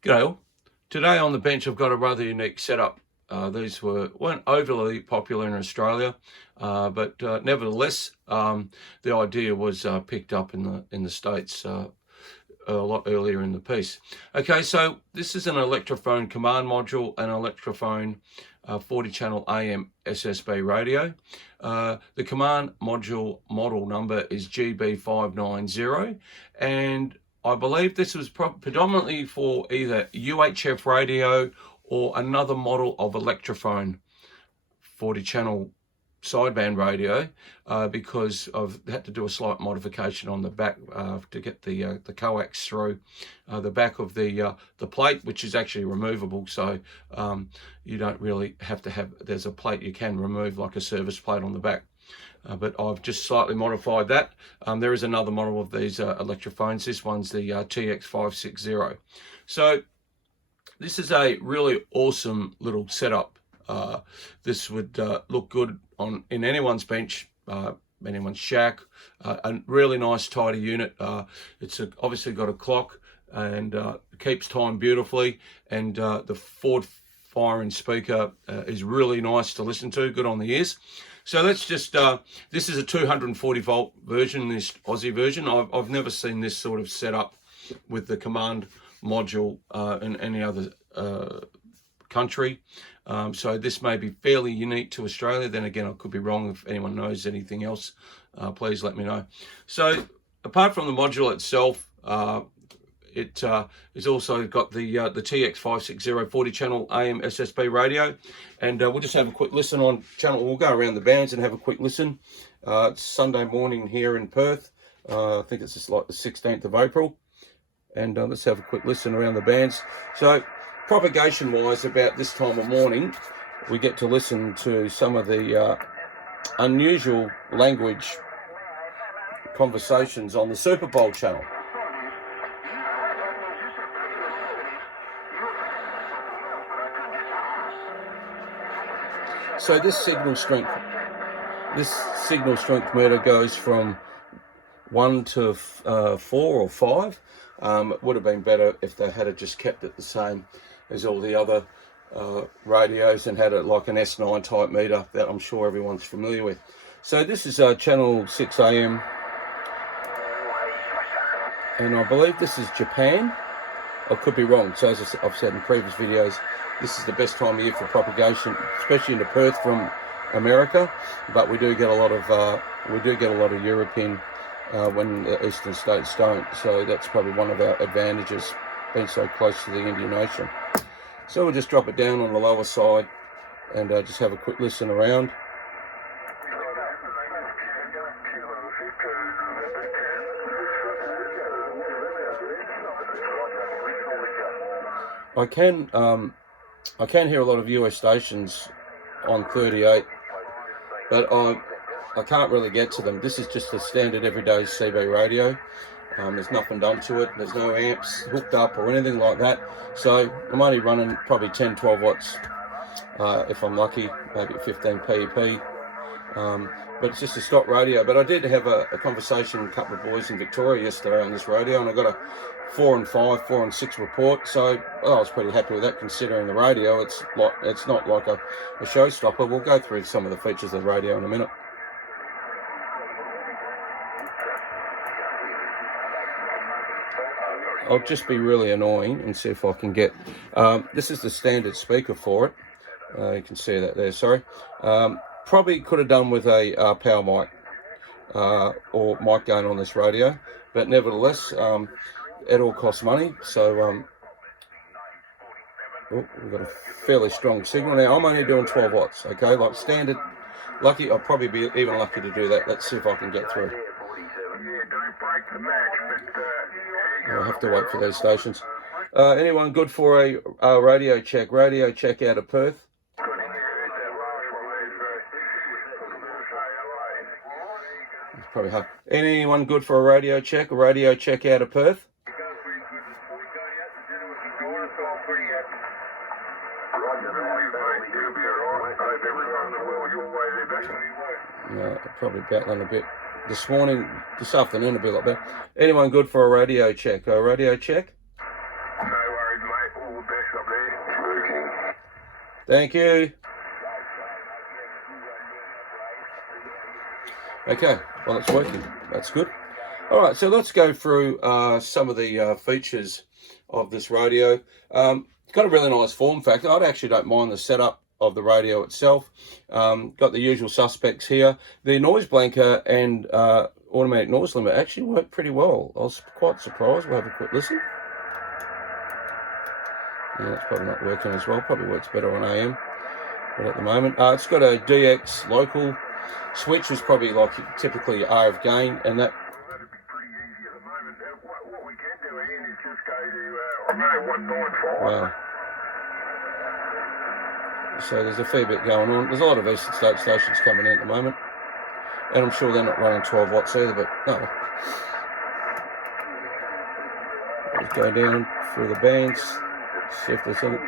G'day all. Today on the bench I've got a rather unique setup. These weren't overly popular in Australia, but nevertheless, the idea was picked up in the States a lot earlier in the piece. Okay, so this is an Electrophone Command Module, an Electrophone 40-channel AM SSB radio. The command module model number is GB590, and I believe this was predominantly for either UHF radio or another model of Electrophone 40-channel sideband radio, because I've had to do a slight modification on the back to get the coax through the back of the plate, which is actually removable, so you don't really have to have, there's a plate you can remove like a service plate on the back. But I've just slightly modified that. There is another model of these Electrophones. This one's the TX560. So this is a really awesome little setup. This would look good in anyone's bench, anyone's shack. A really nice tidy unit. It's obviously got a clock and keeps time beautifully, and the forward firing speaker is really nice to listen to, good on the ears. So let's just, this is a 240 volt version, this Aussie version. I've never seen this sort of setup with the command module in any other country. So this may be fairly unique to Australia. Then again, I could be wrong. If anyone knows anything else, please let me know. So apart from the module itself, it is also got the TX560 40-channel AM SSB radio, and we'll just have a quick listen on channel. We'll go around the bands and have a quick listen. It's Sunday morning here in Perth. I think it's just like the 16th of April, and let's have a quick listen around the bands. So propagation-wise, about this time of morning, we get to listen to some of the unusual language conversations on the Super Bowl channel. So this signal strength meter goes from 1 to 4 or 5. It would have been better if they had just kept it the same as all the other radios and had it like an S9 type meter that I'm sure everyone's familiar with. So this is channel 6 AM, and I believe this is Japan. I could be wrong. So as I've said in previous videos, this is the best time of year for propagation, especially into Perth from America. But we do get a lot of European when the eastern states don't. So that's probably one of our advantages, being so close to the Indian Ocean. So we'll just drop it down on the lower side and just have a quick listen around. I can hear a lot of US stations on 38, but I can't really get to them. This is just a standard everyday CB radio. There's nothing done to it. There's no amps hooked up or anything like that. So I'm only running probably 10-12 watts if I'm lucky, maybe 15 PEP. But it's just a stock radio. But I did have a conversation with a couple of boys in Victoria yesterday on this radio, and I got a 4 and 5, 4 and 6 report. So I was pretty happy with that, considering the radio. It's not like a showstopper. We'll go through some of the features of the radio in a minute. I'll just be really annoying and see if I can get. This is the standard speaker for it. You can see that there. Sorry. Probably could have done with a power mic or mic gain on this radio, but nevertheless, it all costs money. So we've got a fairly strong signal now. I'm only doing 12 watts. Okay, like standard. Lucky, I'll probably be even lucky to do that. Let's see if I can get through. I'll have to wait for those stations. Anyone good for a radio check? Radio check out of Perth. Probably hard. Anyone good for a radio check? A radio check out of Perth? No, probably battling a bit. This afternoon, a bit like that. Anyone good for a radio check? A radio check? No worries, mate. Thank you. Okay, well, it's working. That's good. All right, so let's go through some of the features of this radio. It's got a really nice form factor. I actually don't mind the setup of the radio itself. Got the usual suspects here. The noise blanker and automatic noise limit actually worked pretty well. I was quite surprised. We'll have a quick listen. Yeah, it's probably not working as well. Probably works better on AM. But at the moment, it's got a DX local switch, was probably like typically RF gain, and that. Wow. So there's a fair bit going on. There's a lot of Eastern State stations coming in at the moment, and I'm sure they're not running 12 watts either, but no. Let's go down through the bands, see if there's any.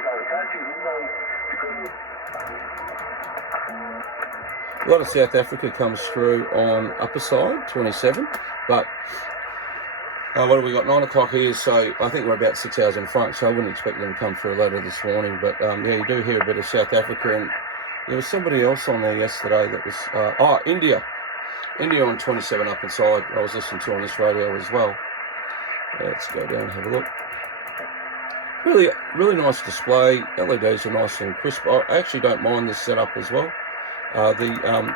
A lot of South Africa comes through on upper side, 27, but what have we got? 9 o'clock here, so I think we're about 6 hours in front, so I wouldn't expect them to come through later this morning. But yeah, you do hear a bit of South Africa, and there was somebody else on there yesterday that was, India on 27 up inside, I was listening to on this radio as well. Let's go down and have a look. Really nice display. LEDs are nice and crisp. I actually don't mind this setup as well. The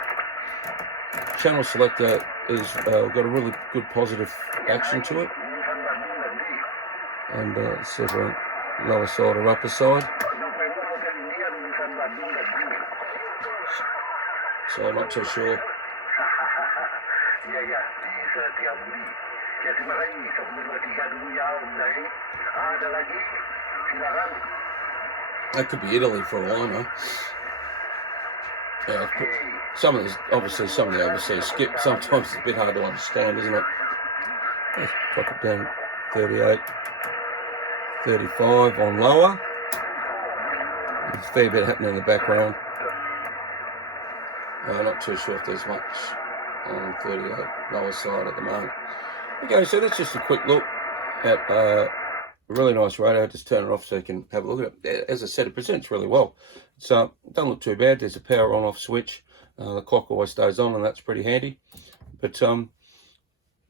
channel selector is got a really good positive action to it, and let's see if we're on lower side or upper side. So I'm not too sure. That could be Italy for all I know. Some of this, obviously, some of the overseas skip. Sometimes it's a bit hard to understand, isn't it? Let's drop it down 38, 35 on lower. There's a fair bit happening in the background. Not too sure if there's much on 38 lower side at the moment. Okay, so that's just a quick look at a really nice radio. Just turn it off so you can have a look at it. As I said, it presents really well. So it doesn't look too bad. There's a power on-off switch. The clock always stays on, and that's pretty handy. But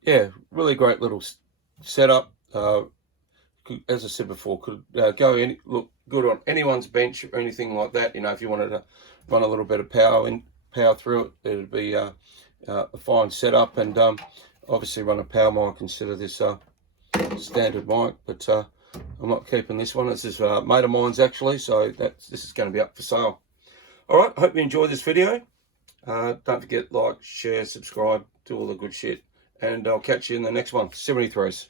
yeah, really great little setup. As I said before, could look good on anyone's bench or anything like that. You know, if you wanted to run a little bit of power through it, it'd be a fine setup. And obviously run a power mic instead of this standard mic. But I'm not keeping this one. This is a mate of mine's actually, so this is going to be up for sale. All right, hope you enjoyed this video. Don't forget, like, share, subscribe, do all the good shit, and I'll catch you in the next one. 73s.